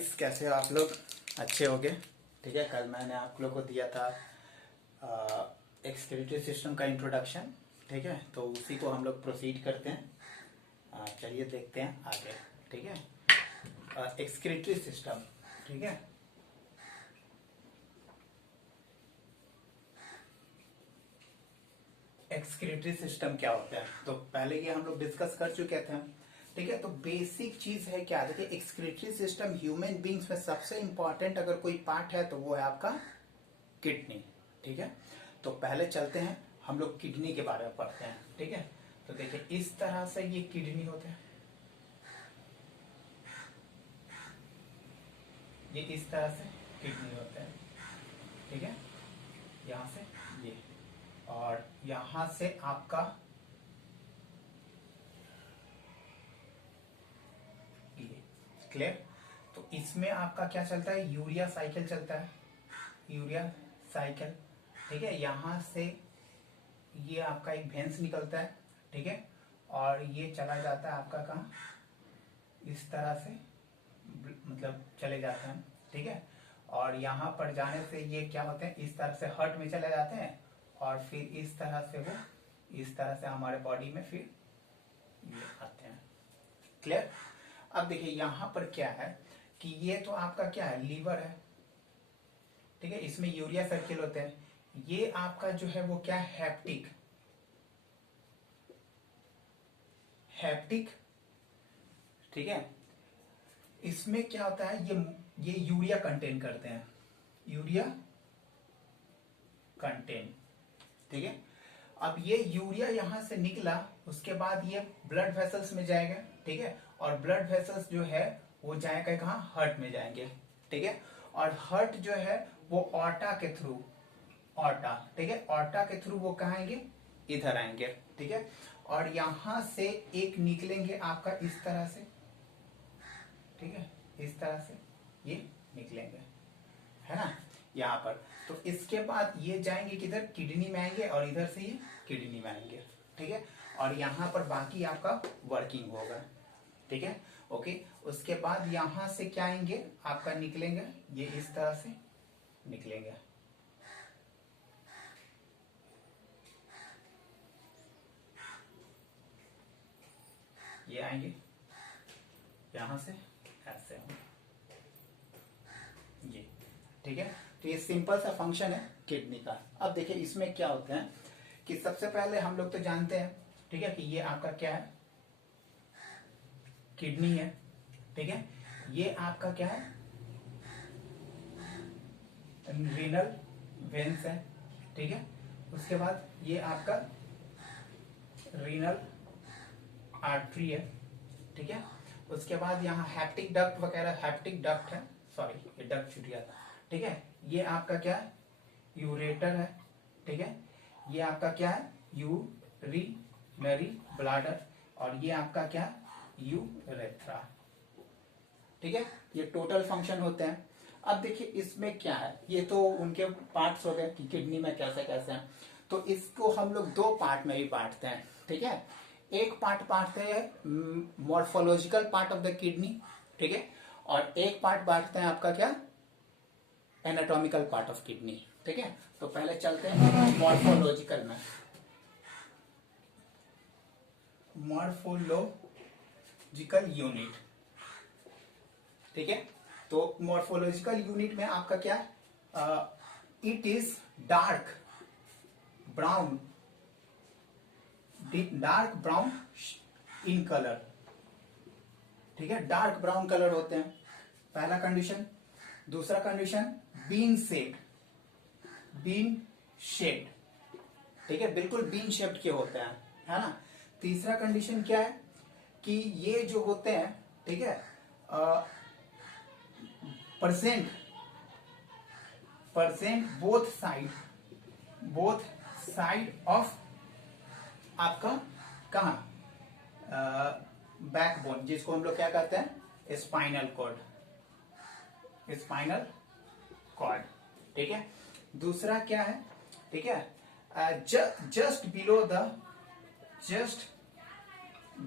Guys, कैसे हो आप लोग? अच्छे हो गए? ठीक है, कल मैंने आप लोग को दिया था एक्सक्रीटरी सिस्टम का इंट्रोडक्शन। ठीक है, तो उसी को हम लोग प्रोसीड करते हैं। चलिए देखते हैं आगे। ठीक है, एक्सक्रीटरी सिस्टम। ठीक है, एक्सक्रीटरी सिस्टम क्या होता है तो पहले ये हम लोग डिस्कस कर चुके थे। ठीक है, तो बेसिक चीज है क्या, देखिए एक्सक्रीटरी सिस्टम ह्यूमन बींग्स में सबसे इंपॉर्टेंट अगर कोई पार्ट है तो वो है आपका किडनी। ठीक है, तो पहले चलते हैं, हम लोग किडनी के बारे में पढ़ते हैं। ठीक है, तो देखिए इस तरह से ये किडनी होते हैं, ये इस तरह से किडनी होते हैं। ठीक है, यहां से ये, और यहां से आपका ये। क्लियर? तो इसमें आपका क्या चलता है, यूरिया साइकिल चलता है, यूरिया साइकिल। ठीक है, यहां से ये आपका एक भेंस निकलता है। ठीक है, और ये चला जाता है आपका कहाँ, इस तरह से, मतलब चले जाते हैं। ठीक है, और यहाँ पर जाने से ये क्या होते हैं, इस तरह से हार्ट में चले जाते हैं, और फिर इस तरह से वो इस तरह से हमारे बॉडी में फिर ये आते हैं। क्लियर? अब देखिए यहां पर क्या है कि ये तो आपका क्या है, लीवर है। ठीक है, इसमें यूरिया सर्किल होते हैं। ये आपका जो है वो क्या है, हेप्टिक। हेप्टिक। ठीक है, इसमें क्या होता है, ये यूरिया कंटेन करते हैं, यूरिया कंटेन। ठीक है, अब ये यूरिया यहां से निकला, उसके बाद ये ब्लड वेसल्स में जाएगा। ठीक है, और ब्लड वेसल्स जो है वो जाएगा कहाँ, हार्ट में जाएंगे। ठीक है, और हार्ट जो है वो ऑर्टा के थ्रू, ऑर्टा, ठीक है, ऑर्टा के थ्रू वो कहाँ आएंगे, इधर आएंगे। ठीक है, और यहां से एक निकलेंगे आपका इस तरह से। ठीक है, इस तरह से ये निकलेंगे, है ना, यहाँ पर। तो इसके बाद ये जाएंगे किधर, किडनी में आएंगे, और इधर से ये किडनी में आएंगे। ठीक है, और यहाँ पर बाकी आपका वर्किंग होगा। ठीक है, ओके। उसके बाद यहां से क्या आएंगे, आपका निकलेंगे, ये इस तरह से निकलेंगे। ये आएंगे यहां से ऐसे ये। ठीक है, तो ये सिंपल सा फंक्शन है किडनी का। अब देखिए इसमें क्या होता है कि सबसे पहले हम लोग तो जानते हैं, ठीक है, कि ये आपका क्या है, किडनी है। ठीक है, ये आपका क्या है, रीनल वेन्स है। ठीक है, उसके बाद ये आपका रीनल आर्टरी है। ठीक है, उसके बाद यहाँ हैप्टिक डक्ट वगैरह, हैप्टिक डक्ट है, सॉरी ये डक्ट छूट गया था। ठीक है, ये आपका क्या है, यूरेटर है। ठीक है, ये आपका क्या है, यूरिनरी ब्लाडर, और ये आपका क्या है, यूरेथ्रा। ठीक है, ये टोटल फंक्शन होते हैं। अब देखिए इसमें क्या है, ये तो उनके पार्ट्स हो गए कि किडनी में कैसे कैसे हैं। तो इसको हम लोग दो पार्ट में भी बांटते हैं। ठीक है, एक पार्ट बांटते हैं morphological part of the kidney. ठीक है, और एक पार्ट बांटते हैं आपका क्या, एनाटॉमिकल पार्ट ऑफ किडनी। ठीक है, तो पहले चलते हैं मॉर्फोलॉजिकल में। Morphological unit. ठीक है, तो मॉर्फोलॉजिकल यूनिट में आपका क्या है, it is dark brown, dark brown in colour. ठीक है, डार्क ब्राउन कलर होते हैं, पहला कंडीशन। दूसरा condition, bean shaped, bean shaped. ठीक है, बिल्कुल बीन शेप्ड के होते हैं, है ना। तीसरा कंडीशन क्या है कि ये जो होते हैं, ठीक है, परसेंट बोथ साइड ऑफ आपका कहा, बैकबोन, जिसको हम लोग क्या कहते हैं, स्पाइनल कॉर्ड, स्पाइनल कॉर्ड। ठीक है, दूसरा क्या है, ठीक है, just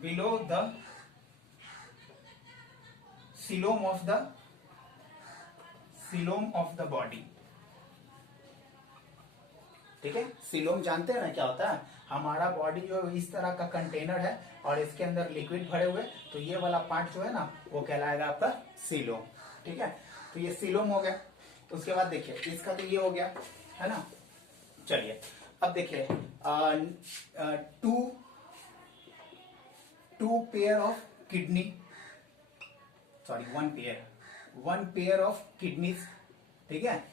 below the coelom of the coelom of the body. ठीक है, सीलोम जानते हैं ना क्या होता है? हमारा बॉडी जो इस तरह का कंटेनर है और इसके अंदर लिक्विड भरे हुए, तो ये वाला पार्ट जो है ना वो कहलाएगा आपका सीलोम। ठीक है, तो ये सीलोम हो गया। उसके बाद देखिए इसका तो ये हो गया है ना। चलिए अब देखिए two pair of kidney, sorry one pair of kidneys. ठीक है,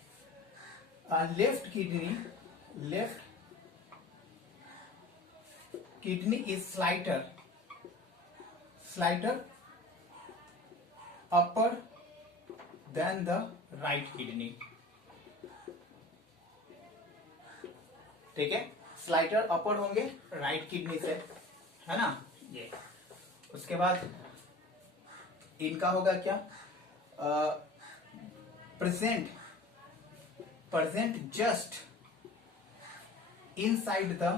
left kidney is slighter upper than the right kidney। ठीक है, स्लाइटर अपर होंगे राइट किडनी से, है ना ये। उसके बाद इनका होगा क्या, present just inside the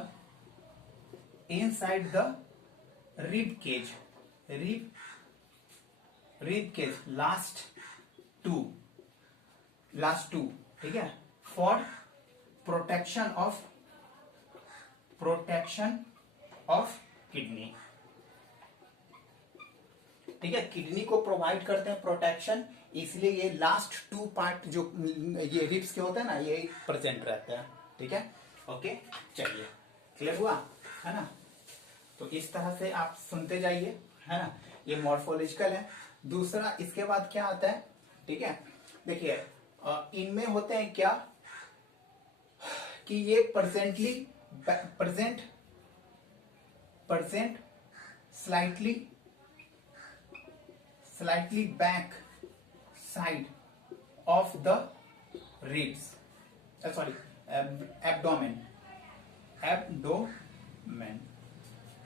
rib cage, last two। ठीक है, for protection of kidney। ठीक है, किडनी को प्रोवाइड करते हैं प्रोटेक्शन, इसलिए ये लास्ट टू पार्ट जो ये रिब्स के होते हैं ना ये प्रेजेंट रहते हैं। ठीक है, ओके चलिए क्लियर हुआ है ना। तो इस तरह से आप सुनते जाइए, है ना। ये मॉर्फोलॉजिकल है। दूसरा इसके बाद क्या आता है, ठीक है, देखिए इनमें होते हैं क्या कि ये present slightly back side of the ribs, sorry abdomen।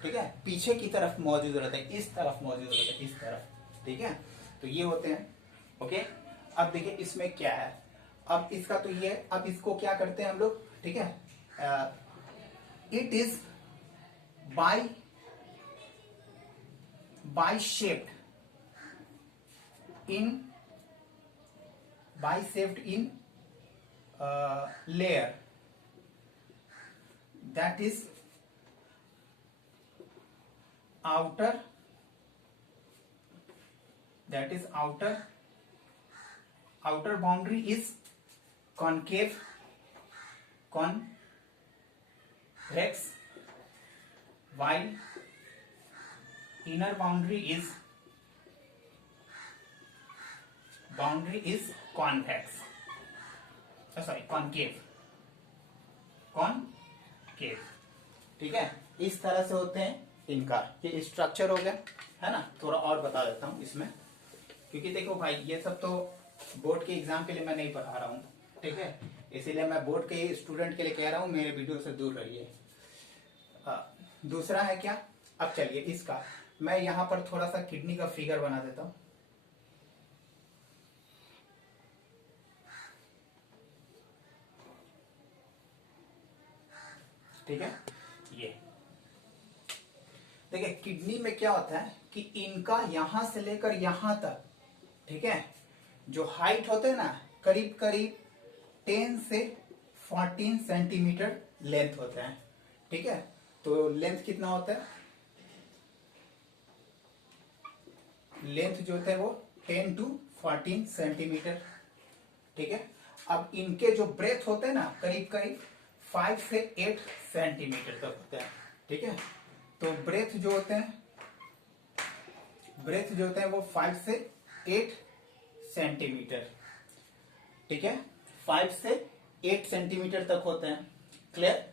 ठीक है, पीछे की तरफ मौजूद रहते हैं, इस तरफ मौजूद रहते हैं, इस तरफ। ठीक है, तो ये होते हैं। ओके, अब देखिए इसमें क्या है, अब इसका तो ये, अब इसको क्या करते हैं हम लोग, ठीक है, it is by shaped in layer that is outer boundary is convex while inner boundary is convex, sorry concave। ठीक है, इस तरह से होते हैं इनका ये स्ट्रक्चर हो गया, है ना। थोड़ा और बता देता हूं इसमें, क्योंकि देखो भाई ये सब तो बोर्ड के एग्जाम के लिए मैं नहीं पढ़ा रहा हूं, ठीक है, इसीलिए मैं बोर्ड के स्टूडेंट के लिए कह रहा हूं मेरे वीडियो से दूर रहिए। दूसरा है क्या, अब चलिए इसका मैं यहां पर थोड़ा सा किडनी का फिगर बना देता हूं। ठीक है, ये देखिए किडनी में क्या होता है कि इनका यहां से लेकर यहां तक, ठीक है, जो हाइट होते हैं ना करीब 10 से 14 सेंटीमीटर लेंथ होते हैं। ठीक है, तो लेंथ कितना होता है, लेंथ जो होता है वो 10 to 14 सेंटीमीटर। ठीक है, अब इनके जो ब्रेथ होते हैं ना करीब 5 से 8 सेंटीमीटर तक होते हैं। ठीक है, तो ब्रेथ जो होते हैं वो 5 से 8 सेंटीमीटर। ठीक है, 5 से 8 सेंटीमीटर तक होते हैं, क्लियर।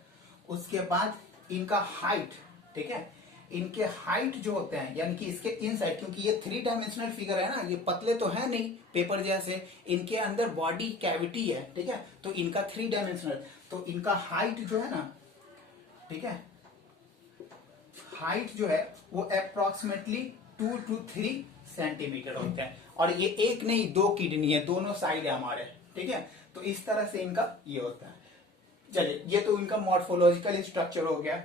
उसके बाद इनका हाइट, ठीक है, इनके हाइट जो होते हैं यानी कि इसके इनसाइड, क्योंकि ये 3 डायमेंशनल फिगर है ना, ये पतले तो है नहीं पेपर जैसे, इनके अंदर बॉडी कैविटी है। ठीक है, तो इनका 3 डायमेंशनल, तो इनका हाइट जो है ना, ठीक है, हाइट जो है वो अप्रोक्सीमेटली 2 to 3 सेंटीमीटर होते हैं। और ये एक नहीं 2 किडनी है, दोनों साइड है हमारे। ठीक है, तो इस तरह से इनका ये होता है। चलिए ये तो इनका मॉर्फोलॉजिकल स्ट्रक्चर हो गया।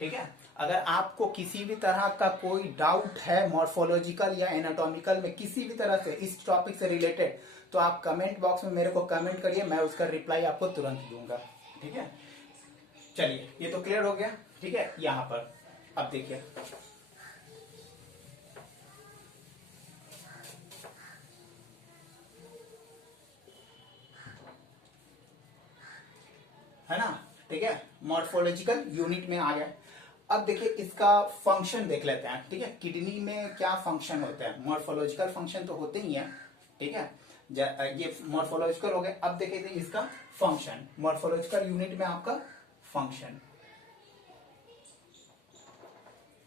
ठीक है, अगर आपको किसी भी तरह का कोई डाउट है मॉर्फोलॉजिकल या एनाटॉमिकल में किसी भी तरह से इस टॉपिक से रिलेटेड, तो आप कमेंट बॉक्स में मेरे को कमेंट करिए, मैं उसका रिप्लाई आपको तुरंत दूंगा। ठीक है, चलिए ये तो क्लियर हो गया। ठीक है, यहां पर अब देखिए, है ना। ठीक है, मॉर्फोलॉजिकल यूनिट में आ गया। अब देखिए इसका फंक्शन देख लेते हैं। ठीक है, किडनी में क्या फंक्शन होते हैं, मॉर्फोलॉजिकल फंक्शन तो होते ही है। ठीक है, ये मॉर्फोलॉजिकल हो गए। अब देखिए इसका फंक्शन, मॉर्फोलॉजिकल यूनिट में आपका फंक्शन।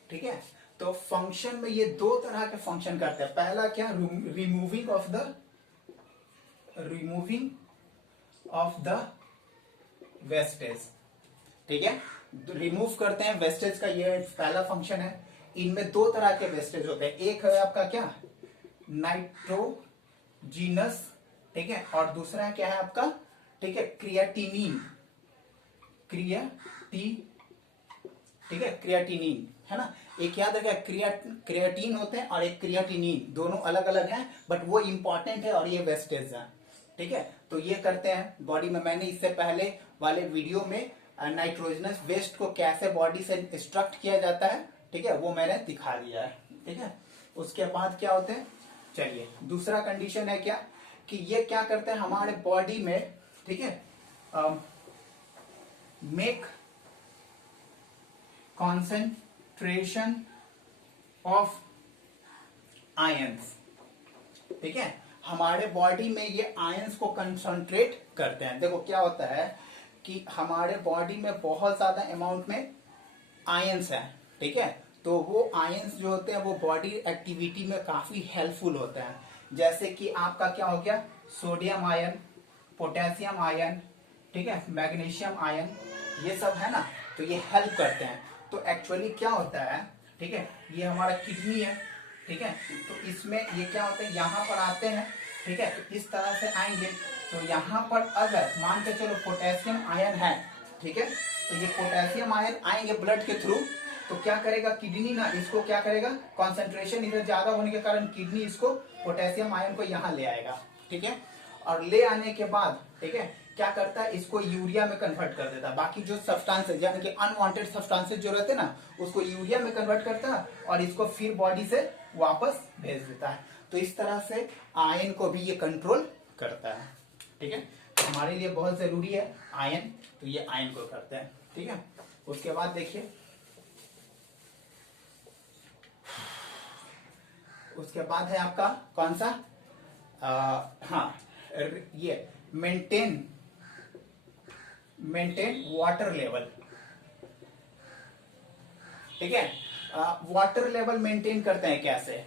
ठीक है, तो फंक्शन में ये दो तरह के फंक्शन करते हैं। पहला क्या, रिमूविंग ऑफ द वेस्टेज। ठीक है, रिमूव करते हैं वेस्टेज का, ये पहला फंक्शन है। इनमें दो तरह के वेस्टेज होते हैं, एक है आपका क्या, नाइट्रोजीनस। ठीक है, और दूसरा क्या है आपका, ठीक है, क्रिएटिनिन। ठीक है, क्रिएटिनिन है ना। एक याद रखिए, क्रिएटिन होते हैं और एक क्रिएटिनिन, दोनों अलग अलग हैं, बट वो इंपॉर्टेंट है और ये वेस्टेज है। ठीक है, तो ये करते हैं बॉडी में। मैंने इससे पहले वाले वीडियो में नाइट्रोजनस वेस्ट को कैसे बॉडी से एक्सट्रैक्ट किया जाता है, ठीक है, वो मैंने दिखा दिया है। ठीक है, उसके बाद क्या होते हैं, चलिए दूसरा कंडीशन है क्या, कि ये क्या करते हैं हमारे बॉडी में, ठीक है, मेक कॉन्सेंट्रेशन ऑफ आयंस। ठीक है, हमारे बॉडी में ये आयंस को कंसंट्रेट करते हैं। देखो क्या होता है कि हमारे बॉडी में बहुत ज्यादा अमाउंट में आयंस है। ठीक है, तो वो आयंस जो होते हैं वो बॉडी एक्टिविटी में काफी हेल्पफुल होते हैं। जैसे कि आपका क्या हो गया, सोडियम आयन, पोटेशियम आयन, ठीक है, मैग्नीशियम आयन, ये सब है ना, तो ये हेल्प करते हैं। तो एक्चुअली क्या होता है, ठीक है, ये हमारा किडनी है। ठीक है, तो इसमें ये क्या होता है, यहाँ पर आते हैं। ठीक है, तो इस तरह से आएंगे, तो यहाँ पर अगर मान के चलो पोटेशियम आयन है, ठीक है, तो ये पोटेशियम आयन आएंगे ब्लड के थ्रू, तो क्या करेगा किडनी ना, इसको क्या करेगा, कंसंट्रेशन इधर ज्यादा होने के कारण किडनी इसको पोटेशियम आयन को यहाँ ले आएगा। ठीक है, और ले आने के बाद, ठीक है, क्या करता है, इसको यूरिया में कन्वर्ट कर देता है। बाकी जो सब्सटेंसेस यानी कि अनवांटेड सब्सटेंसेस जो रहते हैं ना, उसको यूरिया में कन्वर्ट करता है और इसको फिर बॉडी से वापस भेज देता है। तो इस तरह से आयन को भी ये कंट्रोल करता है। ठीक है, तो हमारे लिए बहुत जरूरी है आयन, तो ये आयन को करते हैं। ठीक है, उसके बाद देखिए, उसके बाद है आपका कौन सा, हाँ, ये मेंटेन वाटर लेवल। ठीक है, वाटर लेवल मेंटेन करते हैं कैसे,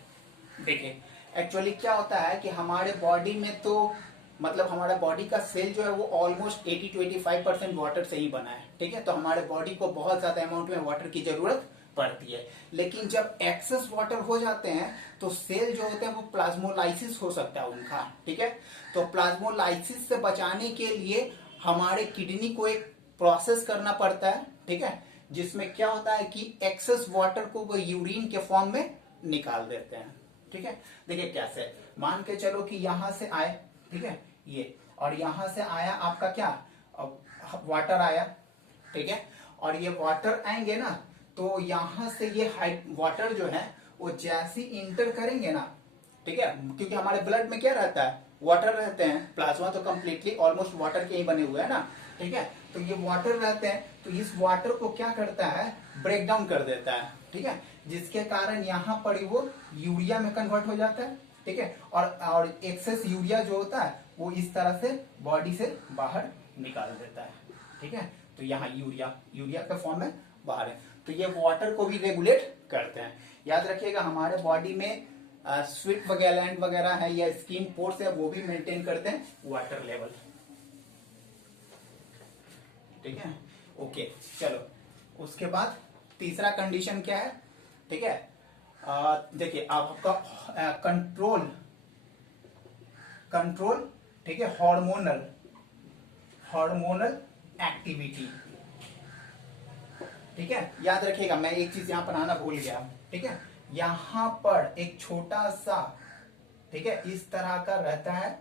देखिए एक्चुअली क्या होता है कि हमारे बॉडी में तो मतलब हमारा बॉडी का सेल जो है वो ऑलमोस्ट 80 to 85% वाटर से ही बना है। ठीक है, तो हमारे बॉडी को बहुत ज्यादा अमाउंट में वाटर की जरूरत पड़ती है। लेकिन जब एक्सेस वाटर हो जाते हैं तो सेल जो होते हैं वो प्लाज्मोलाइसिस हो सकता है उनका। ठीक है, तो प्लाज्मोलाइसिस से बचाने के लिए हमारे किडनी को एक प्रोसेस करना पड़ता है। ठीक है, जिसमें क्या होता है कि एक्सेस वाटर को वो यूरिन के फॉर्म में निकाल देते हैं। ठीक है, देखिए कैसे, मान के चलो कि यहां से आए, ठीक है, ये, और यहां से आया आपका क्या, वाटर आया। ठीक है, और ये वाटर आएंगे ना, तो यहां से ये वाटर जो है वो जैसे इंटर करेंगे ना, ठीक है, क्योंकि हमारे ब्लड में क्या रहता है, वाटर रहते हैं, प्लाज्मा तो कंप्लीटली ऑलमोस्ट वाटर के ही बने हुए हैं ना। ठीक है, तो ये वाटर रहते हैं, तो इस वाटर को क्या करता है, ब्रेक डाउन कर देता है। ठीक है, जिसके कारण यहाँ पर वो यूरिया में कन्वर्ट हो जाता है। ठीक है, और एक्सेस यूरिया जो होता है वो इस तरह से बॉडी से बाहर निकाल देता है। ठीक है, तो यहाँ यूरिया के फॉर्म में बाहर है, तो ये वाटर को भी रेगुलेट करते हैं। याद रखिएगा हमारे बॉडी में स्वीट ग्लैंड वगैरह है या स्किन पोर्स है, वो भी मेंटेन करते हैं वाटर लेवल। ठीक है, ओके, चलो उसके बाद तीसरा कंडीशन क्या है, ठीक है, देखिए आपका कंट्रोल, ठीक है, हार्मोनल एक्टिविटी। ठीक है, याद रखिएगा, मैं एक चीज यहाँ पर आना भूल गया। ठीक है, यहाँ पर एक छोटा सा, ठीक है, इस तरह का रहता है,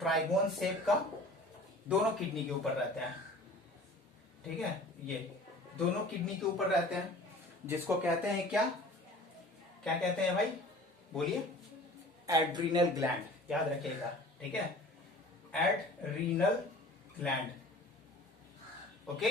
ट्राइगोन शेप का, दोनों किडनी के ऊपर रहते हैं। ठीक है, ये दोनों किडनी के ऊपर रहते हैं, जिसको कहते हैं क्या, क्या कहते हैं भाई, बोलिए, एड्रीनल ग्लैंड, याद रखिएगा। ठीक है, एड्रीनल ग्लैंड। ओके,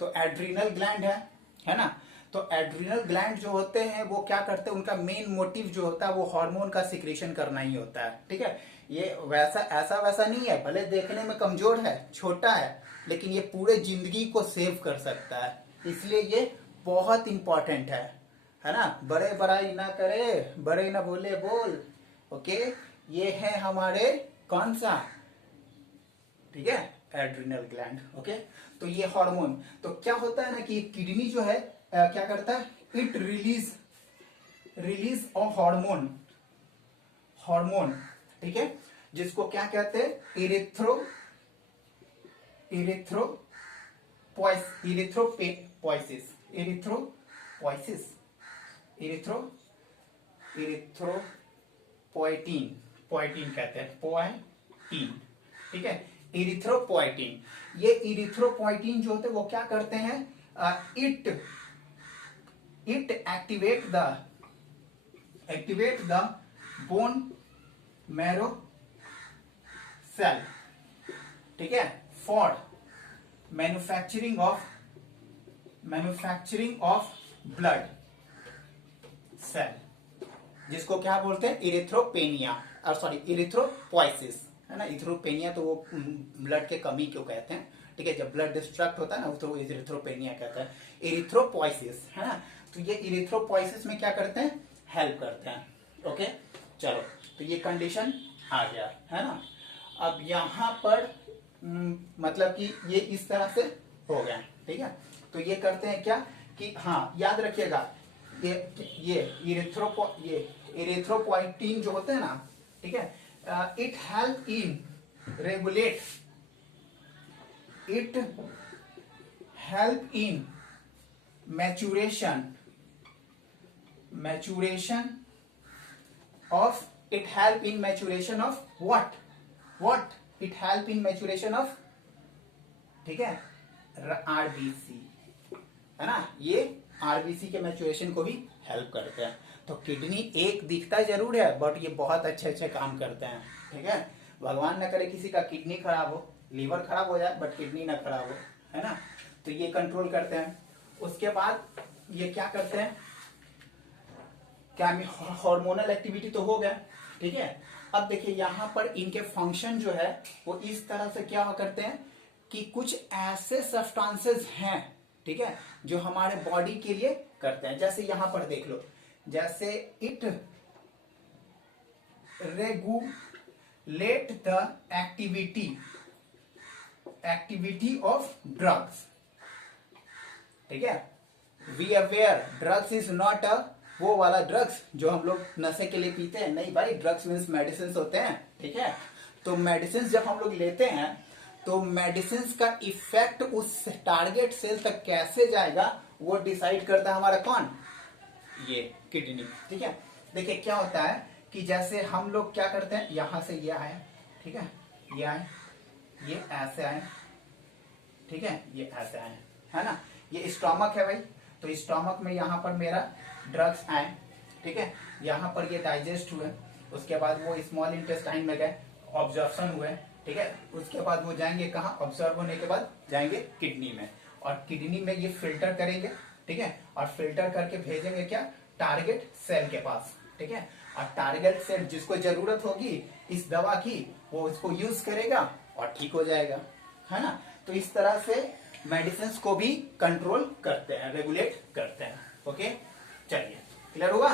तो एड्रीनल ग्लैंड है ना। तो एड्रीनल ग्लैंड जो होते हैं वो क्या करते हैं, उनका मेन मोटिव जो होता है वो हार्मोन का सिक्रेशन करना ही होता है। ठीक है, ये वैसा ऐसा वैसा नहीं है, भले देखने में कमजोर है, छोटा है, लेकिन ये पूरे जिंदगी को सेव कर सकता है, इसलिए ये बहुत इंपॉर्टेंट है ना। बड़े बड़ाई ना करे, बड़े ना बोले बोल। ओके, ये है हमारे कौन सा, ठीक है, एड्रिनल ग्लैंड। ओके, तो ये हार्मोन, तो क्या होता है ना कि किडनी जो है क्या करता है, इट रिलीज ऑफ हार्मोन, ठीक है, जिसको क्या कहते हैं, इरिथ्रोपोइटीन कहते हैं, पोइटीन। ठीक है, इरिथ्रोपोइटीन, ये इरिथ्रोपोइटीन जो होते हैं वो क्या करते हैं, it activate the bone marrow cell, ठीक है, for manufacturing of blood cell, जिसको क्या बोलते हैं, इरिथ्रोपेनिया, और सॉरी इरिथ्रोपोइसिस, है ना। इरिथ्रोपेनिया तो वो ब्लड के कमी क्यों कहते हैं, ठीक है, जब ब्लड डिस्ट्रक्ट होता है ना तो इरिथ्रोपेनिया कहता है। इरिथ्रोपोइसिस, है ना, तो ये इरिथ्रोपोइसिस में क्या करते हैं, हेल्प करते हैं। ओके, चलो, तो ये कंडीशन आ गया, है ना। अब यहां पर मतलब कि ये इस तरह से हो गया, ठीक है। तो ये करते हैं क्या कि, हाँ याद रखिएगा, ये इरिथ्रोपोइटीन जो होते हैं ना, ठीक है, it help in regulate, it help in maturation of, it help in maturation of what it help in maturation of, ठीक है, आरबीसी, है ना, ये आरबीसी के मैच्यूरेशन को भी हेल्प करते हैं। तो किडनी एक दिखता जरूर है, बट ये बहुत अच्छे अच्छे काम करते हैं, ठीक है। भगवान न करे किसी का किडनी खराब हो, लीवर खराब हो जाए, बट किडनी ना खराब हो, है ना। तो ये कंट्रोल करते हैं। उसके बाद ये क्या करते हैं, क्या हार्मोनल एक्टिविटी तो हो गया, ठीक है। अब देखिए यहां पर इनके फंक्शन जो है वो इस तरह से क्या करते हैं कि कुछ ऐसे सब्सटेंसेस हैं, ठीक है, जो हमारे बॉडी के लिए करते हैं। जैसे यहां पर देख लो, जैसे it regulate the activity of drugs, ठीक है। We aware drugs is not a वो वाला ड्रग्स जो हम लोग नशे के लिए पीते हैं, नहीं भाई, ड्रग्स मीन्स मेडिसिन होते हैं, ठीक है। तो मेडिसिन जब हम लोग लेते हैं तो मेडिसिन का इफेक्ट उस टारगेट सेल तक कैसे जाएगा वो डिसाइड करता है हमारा कौन, ये किडनी, ठीक है। देखिए क्या होता है कि जैसे हम लोग क्या करते हैं, यहां से ये आए, ठीक है, ये आए, ये ऐसे आए, ठीक है, ये ऐसे आए, है ना। ये स्टोमक है भाई, तो स्टोमक में यहां पर मेरा ड्रग्स आए, ठीक है, यहां पर ये डाइजेस्ट हुए, उसके बाद वो स्मॉल इंटेस्टाइन में गए, ऑब्जॉर्प्शन हुए, ठीक है, उसके बाद वो जाएंगे कहाँ, ऑब्जर्व होने के बाद जाएंगे किडनी में, और किडनी में ये फिल्टर करेंगे, ठीक है, और फिल्टर करके भेजेंगे क्या, टारगेट सेल के पास, ठीक है। और टारगेट सेल जिसको जरूरत होगी इस दवा की वो इसको यूज करेगा और ठीक हो जाएगा, है ना। तो इस तरह से मेडिसिन को भी कंट्रोल करते हैं, रेगुलेट करते हैं। ओके, चलिए क्लियर हुआ,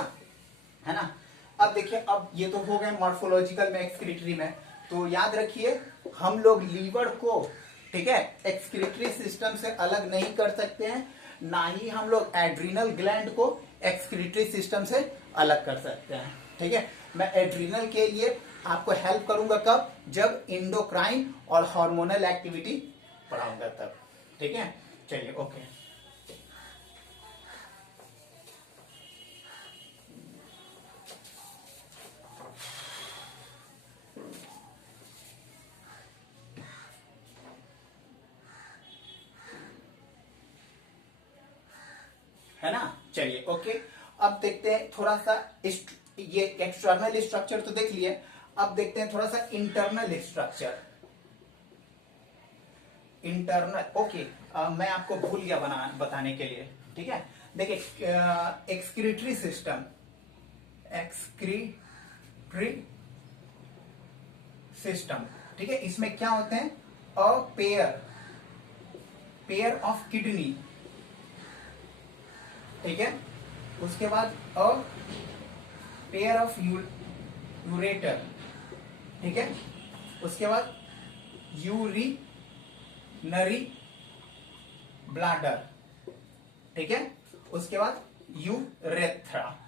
है ना। अब देखिए, अब ये तो हो गए मॉर्फोलॉजिकल में, एक्सक्रीटरी में। तो याद रखिए हम लोग लीवर को, ठीक है, एक्सक्रीटरी सिस्टम से अलग नहीं कर सकते हैं, ना ही हम लोग एड्रिनल ग्लैंड को एक्सक्रीटरी सिस्टम से अलग कर सकते हैं, ठीक है। मैं एड्रिनल के लिए आपको हेल्प करूंगा कब, जब इंडोक्राइन और हार्मोनल एक्टिविटी पढ़ाऊंगा तब, ठीक है। चलिए ओके। है ना। चलिए ओके, अब देखते हैं थोड़ा सा ये एक्सटर्नल स्ट्रक्चर तो देख लिए, अब देखते हैं थोड़ा सा इंटरनल स्ट्रक्चर। इंटरनल ओके, मैं आपको भूल गया बताने के लिए, ठीक है। देखिए एक्सक्रीटरी सिस्टम, एक्सक्रीटरी सिस्टम, ठीक है, इसमें क्या होते हैं, अ पेयर ऑफ किडनी, ठीक है, उसके बाद अ पेयर ऑफ यूरेटर, ठीक है, उसके बाद यूरिनरी ब्लैडर, ठीक है, उसके बाद यूरेथ्रा,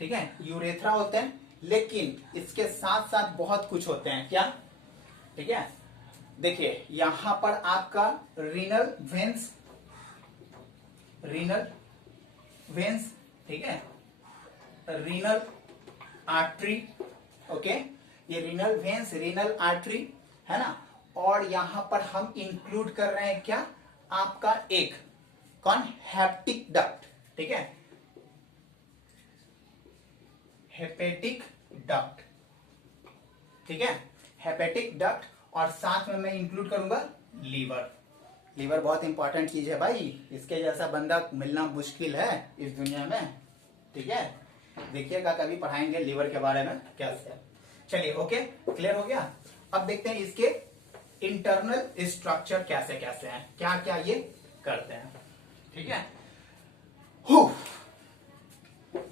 ठीक है, यूरेथ्रा होते हैं, लेकिन इसके साथ साथ बहुत कुछ होते हैं क्या, ठीक है। देखिए यहां पर आपका रीनल वेंस, ठीक है, रीनल आर्टरी, ओके, ये रीनल वेंस, रीनल आर्टरी है ना। और यहां पर हम इंक्लूड कर रहे हैं क्या, आपका एक कौन, हेप्टिक डक्ट, ठीक है, हेपेटिक डक्ट, ठीक है, हेपेटिक डक्ट, और साथ में मैं इंक्लूड करूंगा लीवर। लीवर बहुत इंपॉर्टेंट चीज है भाई, इसके जैसा बंदा मिलना मुश्किल है इस दुनिया में, ठीक है। देखिएगा कभी पढ़ाएंगे लीवर के बारे में कैसे। चलिए ओके, क्लियर हो गया। अब देखते हैं इसके इंटरनल स्ट्रक्चर कैसे कैसे हैं, क्या क्या ये करते हैं, ठीक है।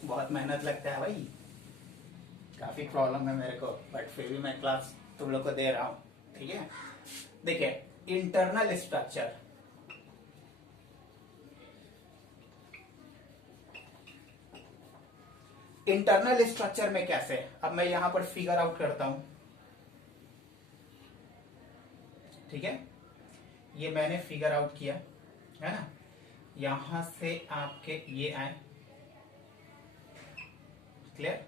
बहुत मेहनत लगता है भाई, काफी प्रॉब्लम है मेरे को, बट फिर भी मैं क्लास तुम लोग को दे रहा हूं, ठीक है। देखिए इंटरनल स्ट्रक्चर, इंटरनल स्ट्रक्चर में कैसे, अब मैं यहां पर फिगर आउट करता हूं, ठीक है, ये मैंने फिगर आउट किया है ना, यहां से आपके ये आए, क्लियर,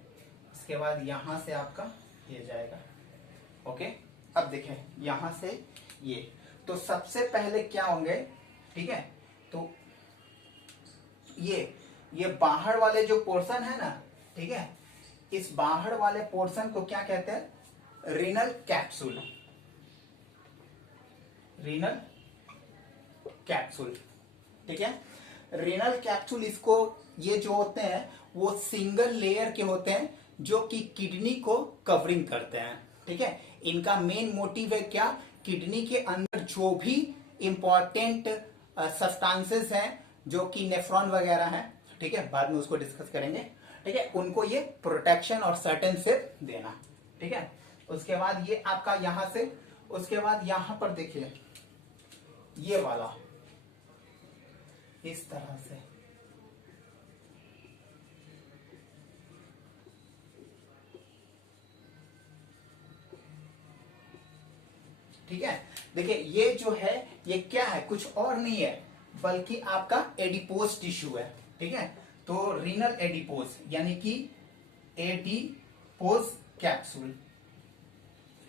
इसके बाद यहां से आपका ये जाएगा, ओके। अब देखें यहां से ये, तो सबसे पहले क्या होंगे, ठीक है, तो ये बाहर वाले जो पोर्शन है ना, ठीक है, इस बाहर वाले पोर्शन को क्या कहते हैं, रीनल कैप्सूल, रीनल कैप्सूल, ठीक है। रीनल कैप्सूल, इसको ये जो होते हैं वो सिंगल लेयर के होते हैं जो कि किडनी को कवरिंग करते हैं, ठीक है। इनका मेन मोटिव है क्या, किडनी के अंदर जो भी इंपॉर्टेंट सब्सटेंसेस हैं जो कि नेफ्रॉन वगैरह हैं, ठीक है, बाद में उसको डिस्कस करेंगे, ठीक है, उनको ये प्रोटेक्शन और सर्टेन से देना, ठीक है। उसके बाद ये आपका यहां से, उसके बाद यहां पर देखिए ये वाला इस तरह से, ठीक है। देखिए ये जो है ये क्या है, कुछ और नहीं है बल्कि आपका एडिपोज टिश्यू है, ठीक है। तो रीनल एडिपोज यानी कि एडिपोज कैप्सूल,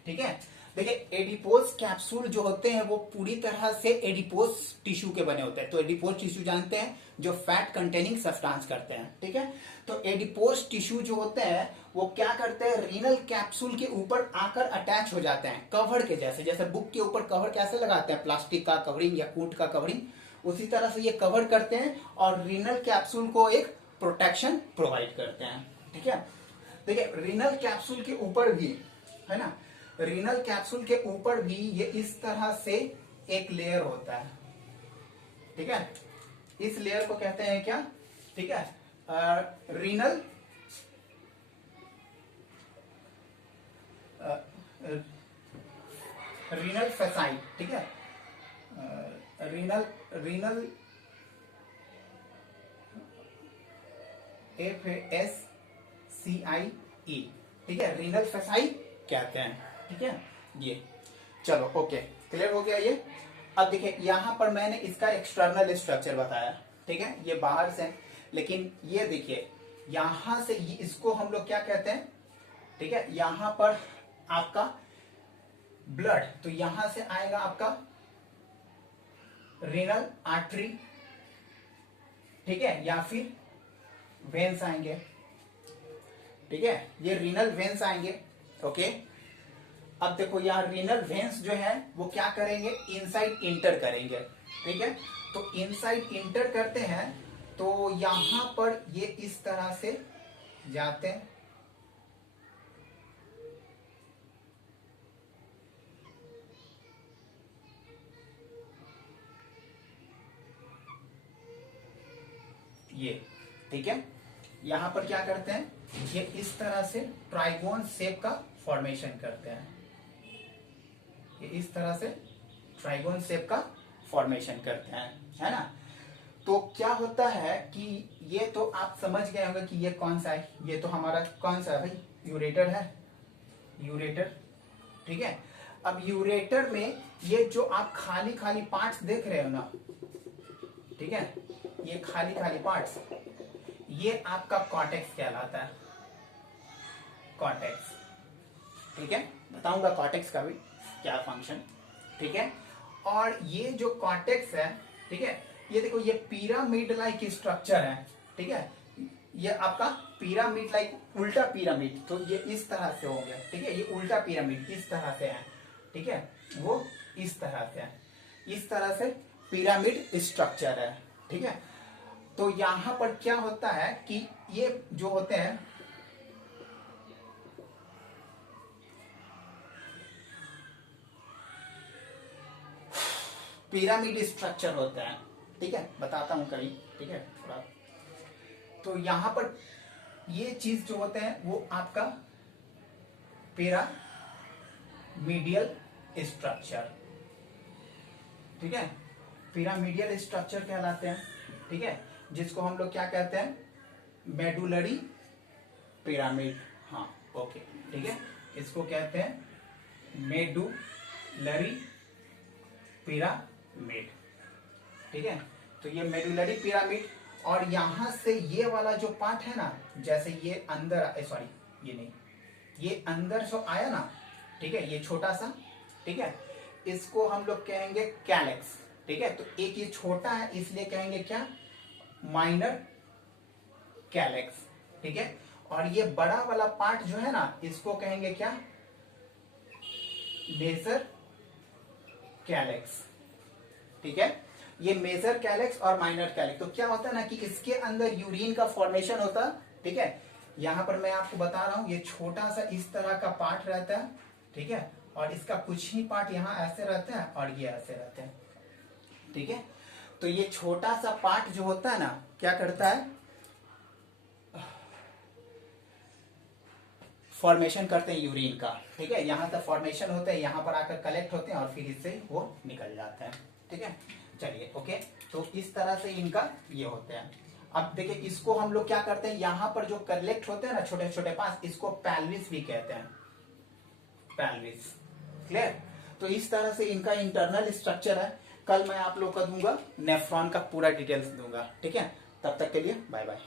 ठीक है। देखिए एडिपोज कैप्सूल जो होते हैं वो पूरी तरह से एडिपोज टिश्यू के बने होते हैं। तो एडिपोज टिश्यू जानते हैं जो फैट कंटेनिंग सब्सटेंस करते हैं, ठीक है। तो एडिपोज टिश्यू जो होते हैं वो क्या करते हैं, रीनल कैप्सूल के ऊपर आकर अटैच हो जाते हैं, कवर के जैसे, जैसे बुक के ऊपर कवर कैसे लगाते हैं, प्लास्टिक का कवरिंग या कूट का कवरिंग, उसी तरह से ये कवर करते हैं और रीनल कैप्सूल को एक प्रोटेक्शन प्रोवाइड करते हैं, ठीक है। देखिए रीनल कैप्सूल के ऊपर भी है ना, रीनल कैप्सूल के ऊपर भी ये इस तरह से एक लेयर होता है, ठीक है। इस लेयर को कहते हैं क्या, ठीक है, रीनल रीनल फेसाई, ठीक है, रीनल FASCIE, ठीक है, रीनल फेसाई कहते हैं, ठीक है। ये चलो ओके, क्लियर हो गया ये। अब देखिए यहां पर मैंने इसका एक्सटर्नल स्ट्रक्चर बताया, ठीक है, ये बाहर से, लेकिन ये देखिए यहां से इसको हम लोग क्या कहते हैं, ठीक है, यहां पर आपका ब्लड, तो यहां से आएगा आपका रीनल आर्टरी, ठीक है, या फिर वेन्स आएंगे, ठीक है, ये रीनल वेन्स आएंगे। ओके, अब देखो यहाँ रीनल वेन्स जो है वो क्या करेंगे, इनसाइड इंटर करेंगे, ठीक है। तो इनसाइड इंटर करते हैं तो यहां पर ये इस तरह से जाते हैं, ये, ठीक है। यहां पर क्या करते हैं, ये इस तरह से ट्राइगोन शेप का फॉर्मेशन करते हैं, ये इस तरह से ट्राइगोन शेप का फॉर्मेशन करते हैं, है ना। तो क्या होता है कि ये तो आप समझ गए होंगे कि ये कौन सा है, ये तो हमारा कौन सा है भाई, यूरेटर है, यूरेटर, ठीक है। अब यूरेटर में ये जो आप खाली खाली पार्ट्स देख रहे हो ना, ठीक है, ये खाली खाली पार्ट्स, ये आपका कॉर्टेक्स कहलाता है, कॉर्टेक्स, ठीक है। बताऊंगा कॉर्टेक्स का भी क्या फंक्शन, ठीक है। और ये जो कॉर्टेक्स है, ठीक है, ये देखो ये पिरामिड लाइक स्ट्रक्चर है, ठीक है, ये आपका पिरामिड लाइक उल्टा पिरामिड, तो ये इस तरह से हो गया, ठीक है, ये उल्टा पिरामिड इस तरह से है, ठीक है, वो इस तरह से है, इस तरह से पिरामिड स्ट्रक्चर है, ठीक है। तो यहां पर क्या होता है कि ये जो होते हैं, पिरामिड स्ट्रक्चर होता है, ठीक है, बताता हूं कभी, ठीक है थोड़ा। तो यहां पर ये चीज जो होते हैं वो आपका पिरामिडियल स्ट्रक्चर, ठीक है, पिरामिडियल स्ट्रक्चर कहलाते हैं, ठीक है, जिसको हम लोग क्या कहते हैं, मेडुलरी पिरामिड, हाँ ओके, ठीक है, इसको कहते हैं मेडुलरी पिरामिड, ठीक है। तो ये मेडुलरी पिरामिड, और यहां से ये वाला जो पार्ट है ना, जैसे ये अंदर, सॉरी ये नहीं, ये अंदर जो आया ना, ठीक है, ये छोटा सा, ठीक है, इसको हम लोग कहेंगे कैलेक्स, ठीक है। तो एक ये छोटा है इसलिए कहेंगे क्या, माइनर कैलेक्स, ठीक है। और ये बड़ा वाला पार्ट जो है ना, इसको कहेंगे क्या, मेजर कैलेक्स, ठीक है। ये मेजर कैलेक्स और माइनर कैलेक्स, तो क्या होता है ना कि इसके अंदर यूरिन का फॉर्मेशन होता है, ठीक है। यहां पर मैं आपको बता रहा हूं, ये छोटा सा इस तरह का पार्ट रहता है, ठीक है, और इसका कुछ ही पार्ट यहां ऐसे रहता है और ये ऐसे रहते हैं, ठीक है। तो ये छोटा सा पार्ट जो होता है ना, क्या करता है, फॉर्मेशन करते हैं यूरिन का, ठीक है, यहां तक फॉर्मेशन होते हैं, यहां पर आकर कलेक्ट होते हैं और फिर इससे वो निकल जाते हैं, ठीक है। चलिए ओके, तो इस तरह से इनका ये होते हैं। अब देखिए इसको हम लोग क्या करते हैं, यहां पर जो कलेक्ट होते हैं ना छोटे छोटे पास, इसको पैल्विस भी कहते हैं, पैल्विस, क्लियर। तो इस तरह से इनका इंटरनल स्ट्रक्चर है। कल मैं आप लोग को दूंगा नेफ्रॉन का पूरा डिटेल्स दूंगा, ठीक है। तब तक के लिए बाय बाय।